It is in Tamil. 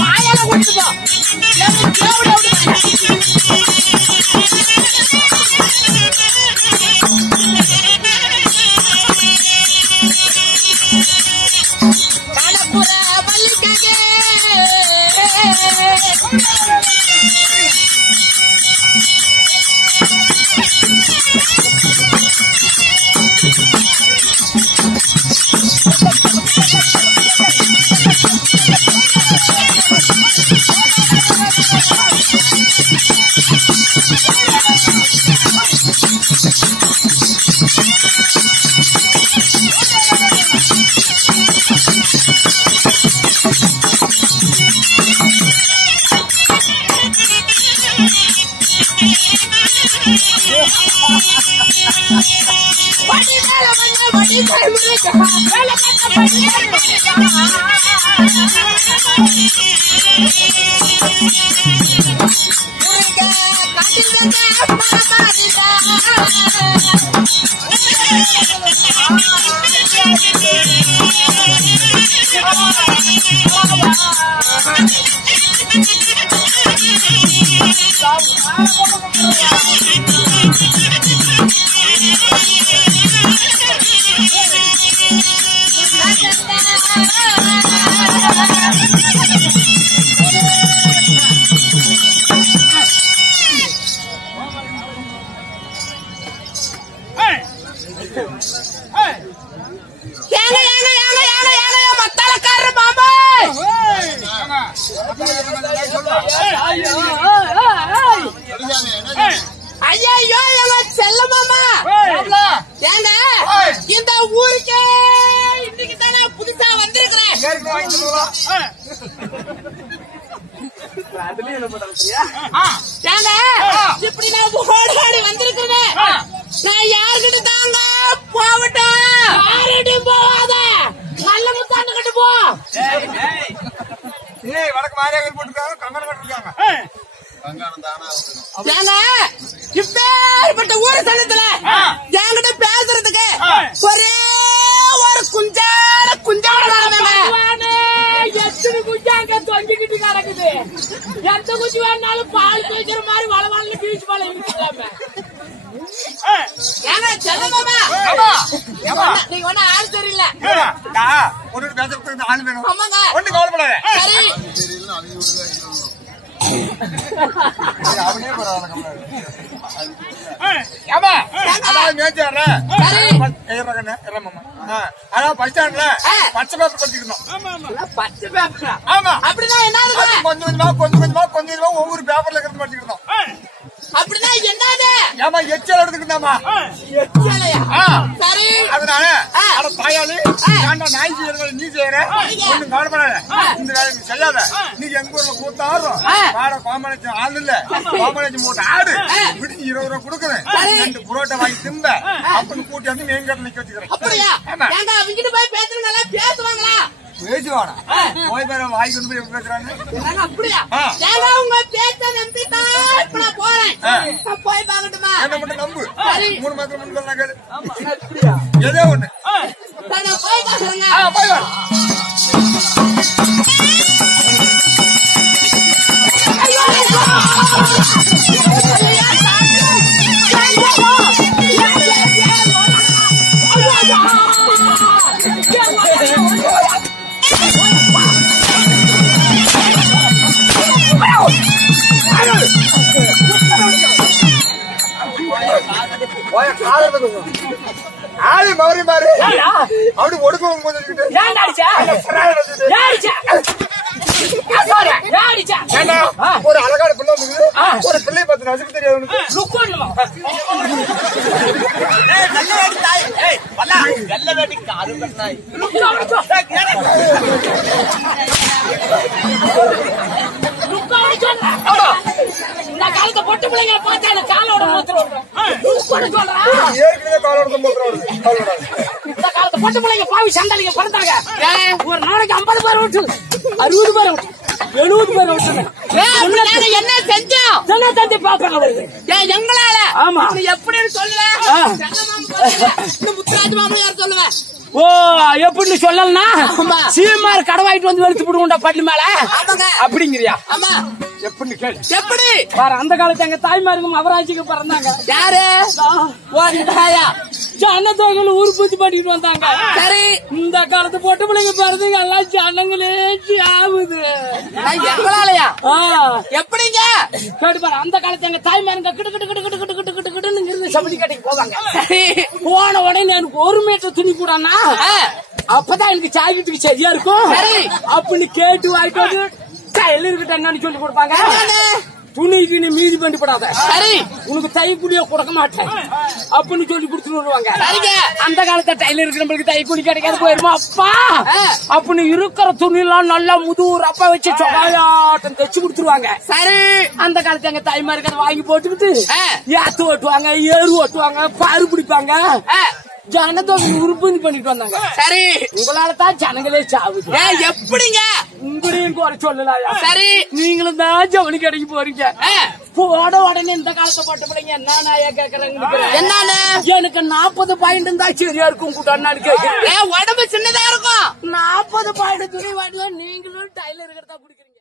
வாயால கொடுத்துக்கோ ஐயோ செல்ல மாமா ஏங்க இந்த ஊருக்கே இன்னைக்கு தானே புதுசா வந்திருக்கிறேன். இப்படி நான் ஓடாடி வந்திருக்கிறேன். நான் யாருக்கிட்ட தாங்க போகட்டும்? யார்கிட்டையும் போகாத, நல்ல முத்தாண்டுகிட்டு போ. வடக்கு மாரியாக போட்டுருக்காங்க, கங்கணம் கட்டிருக்காங்க. இப்பேற்பட்ட ஊர் சனத்துல என்கிட்ட பேசுறதுக்கு ஒரே ஒரு குஞ்சாட எத்தனை குஞ்சாங்க தொங்கிக்கிட்டு கிடக்குது. எந்த குஞ்சு வேணாலும் பால் பேசுற மாதிரி வளவாளு பீச்சு பால் இருக்கலாமே. ஏங்க செல்லமாமா நீங்க ஒன்னும் ஆள் தெரியல. ஒன்னு பேசுறதுக்கு ஆள் வேணும். ஆமாங்க, ஒண்ணு கவலைப்படாத. சரி அவனே பரவாயில்ல. பஸ் ஸ்டாண்ட்ல பச்சை பேப்பர் படிச்சுக்கணும். பச்சை பேப்பரா? ஆமா. அப்படின்னா என்ன கொஞ்சம் கொஞ்சமா ஒவ்வொரு பேப்பர்ல இருக்கிறது படிச்சுக்கணும். அப்படின்னா என்னது? ஏமா எச்சல் எடுத்துக்கிட்டாமா? எச்சலையா? சரி. அதனால அட தாயாளி ஏன்டா நாய் செய்யற நீ செய்யற? ஒண்ணும் கவலைப்படாத. இந்த வேலை நீ செய்யாத. நீ எங்க ஊர்ல கூத்தாடுறோம் வாட கோமலட்சி ஆள் இல்ல, கோமலட்சி மூட்டை ஆடு விடிஞ்சு 20 ரூபா கொடுக்குறேன். 2 புரோட்டா வாங்கி திம்ப அப்படின்னு கூட்டி வந்து மெயின் கட்ட நிக்க வச்சுக்கிறேன். அப்படியா? ஏங்க அவங்கிட்ட போய் பேசுறது நல்லா பேசுவாங்களா? பேசுவானா? போய் பேர வாய் கொண்டு போய் எப்படி பேசுறாங்க? அப்படியா? ஏங்க உங்க பேச்ச நம்பித்தான் இப்ப நான் போறேன். நான் போய் பாக்கட்டுமா? என்ன மட்டும் நம்பு. 3 மாசம் முன்னாடி சொன்னா கேளு. அப்படியா? ஏதோ ஒண்ணு. நான் போய் பாக்குறேங்க. போய் வா. ஆளு மாறி மாறி அப்படி ஒடுக்கும் ஒரு அழகான பிள்ளை ஒரு பிள்ளை பார்த்து நசுக்கு தெரியாது. இந்த காலத்தை பொட்டு பிள்ளைங்க பார்த்தாலும் காலோட மூத்திரம் ஏற்கனவே காலோட மூத்திரம். இந்த காலத்தை பொட்டு பிள்ளைங்க பாவி சண்டாளிங்க பிறந்தாங்க. ஒரு நாளைக்கு 50 பேர் விட்டு 60 பேர் விட்டு 70 பேர் விட்டு என்ன செஞ்சோம்? எத்தனை தந்தி பாப்பாங்க வருது எங்களால. ஆமா எப்படின்னு சொல்லுவேன். முத்துராஜ் மாமன் சொல்லுவேன். ஓ எப்படின்னு சொல்லலனா சீமார் கடை வாங்கிட்டு வந்து வெளுத்து போடுவோம்டா பள்ளி மேல அப்படிங்கிறியா? ஆமா எப்படின்னு கேளு. எப்படி பாரு, அந்த காலத்து எங்க தாய்மாருக்கும் அவராட்சிக்கு பிறந்தாங்க. யாரு? ஜனத்தொகையில உற்பத்தி பண்ணிட்டு வந்தாங்க. சரி, இந்த காலத்து பொட்டு பிள்ளைங்க பிறந்தீங்க எல்லாம் ஜனங்களே ஆகுது எங்களாலயா? எப்படிங்க கேட்டு பாரு. அந்த காலத்து எங்க தாய்மாருங்க கிட்டு கிட்டு கிட்டு கிட்டு கிட்டு கிட்டு கிட்டு கிட்டுன்னு இருந்து சபடி கடைக்கு போவாங்க. போன உடனே எனக்கு 1 மீட்டர் துணி கூடனா அப்பதான் எனக்கு சாய்க்கிறதுக்கு சரியா இருக்கும் அப்படின்னு கேட்டு வாங்கிட்டு வந்து டெய்லர் கிட்ட என்னன்னு சொல்லி கொடுப்பாங்க. துணி துணி மீதி பண்ணிப்படாத, சரி உனக்கு தைக்குடிய கொடுக்க மாட்டேன் அப்படின்னு சொல்லி கொடுத்துட்டு வருவாங்க. அந்த காலத்தை டெய்லருக்கு நம்மளுக்கு தைக்குடி கிடைக்காது போயிருமா அப்பா அப்படின்னு இருக்கிற துணி எல்லாம் நல்லா முது ரப்ப வச்சு சொகாயாட்டம் தைச்சு கொடுத்துருவாங்க. சரி, அந்த காலத்து எங்க தாய்மாருக்கு அதை வாங்கி போட்டுக்கிட்டு ஏத்து ஓட்டுவாங்க, ஏறு ஓட்டுவாங்க, பாரு பிடிப்பாங்க, ஜனத்தொகை உற்பத்தி பண்ணிட்டு வந்தாங்க. சரி, உங்களால தான் ஜனங்களே சாவுது. எப்படிங்க உங்களையும் குறை சொல்லலாம். சரி, நீங்களும் தான் ஜவுளி கடைக்கு போறீங்க. போட உடனே இந்த காலத்தை போட்ட பிள்ளைங்க என்ன கேக்குறாங்க. என்னன்னு எனக்கு 40 பாயிண்ட் இருந்தா சரியா இருக்கும் கூட்டான்னு கேக்குறேன். உடம்பு சின்னதா இருக்கும். 40 பாயிண்ட் துணி வாங்கி நீங்களும் டைலர் கிட்ட குடிக்கிறீங்க.